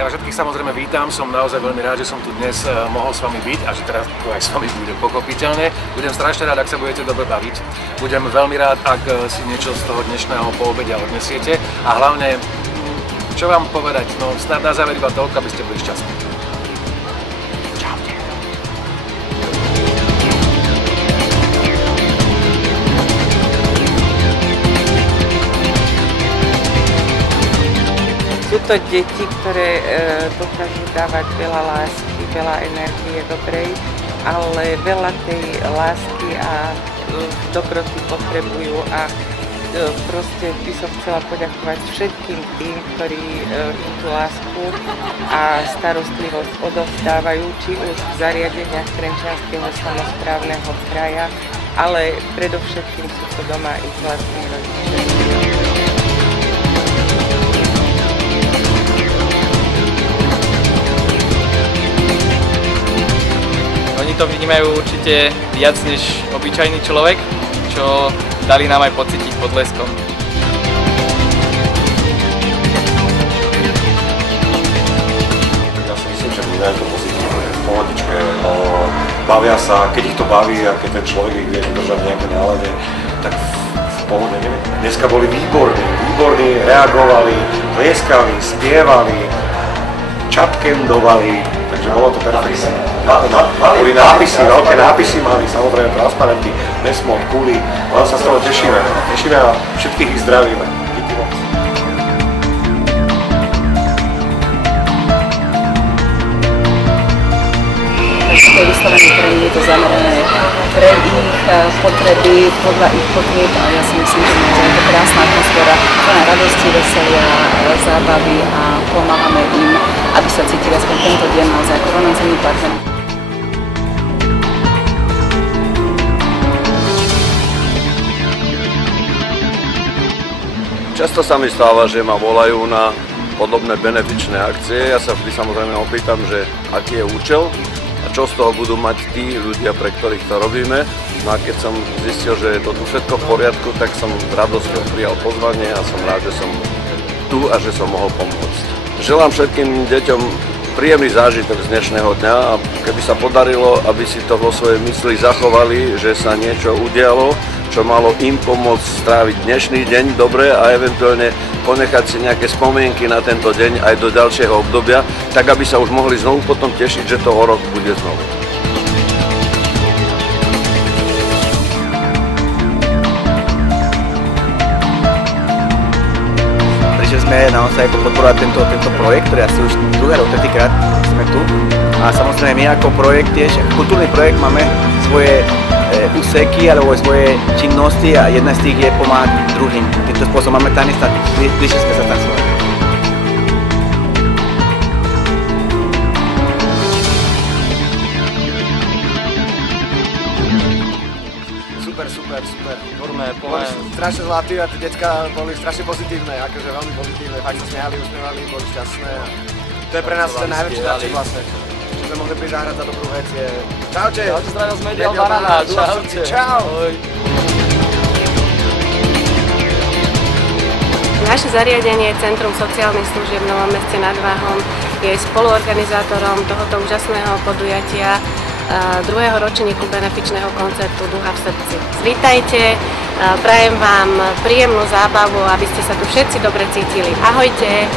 Ja všetkých samozrejme vítam, som naozaj veľmi rád, že som tu dnes mohol s vami byť a že teraz tu aj s vami budem pochopiteľne. Budem strašne rád, ak sa budete dobre baviť. Budem veľmi rád, ak si niečo z toho dnešného poobedia odnesiete a hlavne, čo vám povedať, no snad na záver iba toľko, aby ste boli šťastní. Sú to deti, ktoré dokážu dávať veľa lásky, veľa energie dobrej, ale veľa tej lásky a dobroty potrebujú a proste by som chcela poďakovať všetkým tým, ktorí im tú lásku a starostlivosť odovzdávajú, či už v zariadeniach Trenčianskeho samosprávneho kraja, ale predovšetkým sú to doma ich vlastní rodičia. Oni to vnímajú určite viac než obyčajný človek, čo dali nám aj pocítiť potleskom. Ja si myslím, že vnímajú to pozitívne, v pohodičke, bavia sa, keď ich to baví a keď ten človek ich vie držať v nejakej nálade, tak v pohode, neviem. Dneska boli výborní, reagovali, tlieskali, spievali, čapkendovali, takže bolo to perfektné. Boli nápisy, veľké nápisy mali, samozrejme transparenty, nesmol, kuli, ale sa z toho tešíme. Tešíme a všetkých ich zdravíme. Díky moc. To vystavenie pre nich je to zamerané pre ich potreby, podľa ich potrieb a ja si myslím, že je to krásna atmosféra, plná radosti, veselia, zábavy a pomáhame im, aby sa cítili aspoň tento deň naozaj ako rovnocenní partneri. Často sa mi stáva, že ma volajú na podobné benefičné akcie. Ja sa vždy samozrejme opýtam, že aký je účel a čo z toho budú mať tí ľudia, pre ktorých to robíme. No a keď som zistil, že je to tu všetko v poriadku, tak som s radosťou prijal pozvanie a som rád, že som tu a že som mohol pomôcť. Želám všetkým deťom príjemný zážitok z dnešného dňa a keby sa podarilo, aby si to vo svojej mysli zachovali, že sa niečo udialo, čo malo im pomôcť stráviť dnešný deň dobre a eventuálne ponechať si nejaké spomienky na tento deň aj do ďalšieho obdobia, tak aby sa už mohli znovu potom tešiť, že to o rok bude znovu. Prišli sme naozaj podporovať tento projekt, ktorý asi už druhý alebo tretíkrát sme tu. A samozrejme my ako projekt tiež, ako kultúrny projekt máme svoje úseky alebo svoje činnosti a jedna z tých je pomáhať druhým. Týmto spôsobom máme tanec a bližšie sme sa tancovali. Super. Boli strašne zlatí a tie decká boli strašne pozitívne, akože veľmi pozitívne, fakt sa smiali, usmievali, boli šťastné a to je pre nás ten najväčší darček vlastne. Že sme mohli prísť zahrať za dobrú vec je... Čaute! Čaute, zdravím z Medial Banana, čaute! Čau! Naše zariadenie Centrum sociálnych služieb v Novom Meste nad Váhom je spoluorganizátorom tohoto úžasného podujatia druhého ročníku benefičného koncertu Duha v srdci. Vítajte, prajem vám príjemnú zábavu, aby ste sa tu všetci dobre cítili. Ahojte!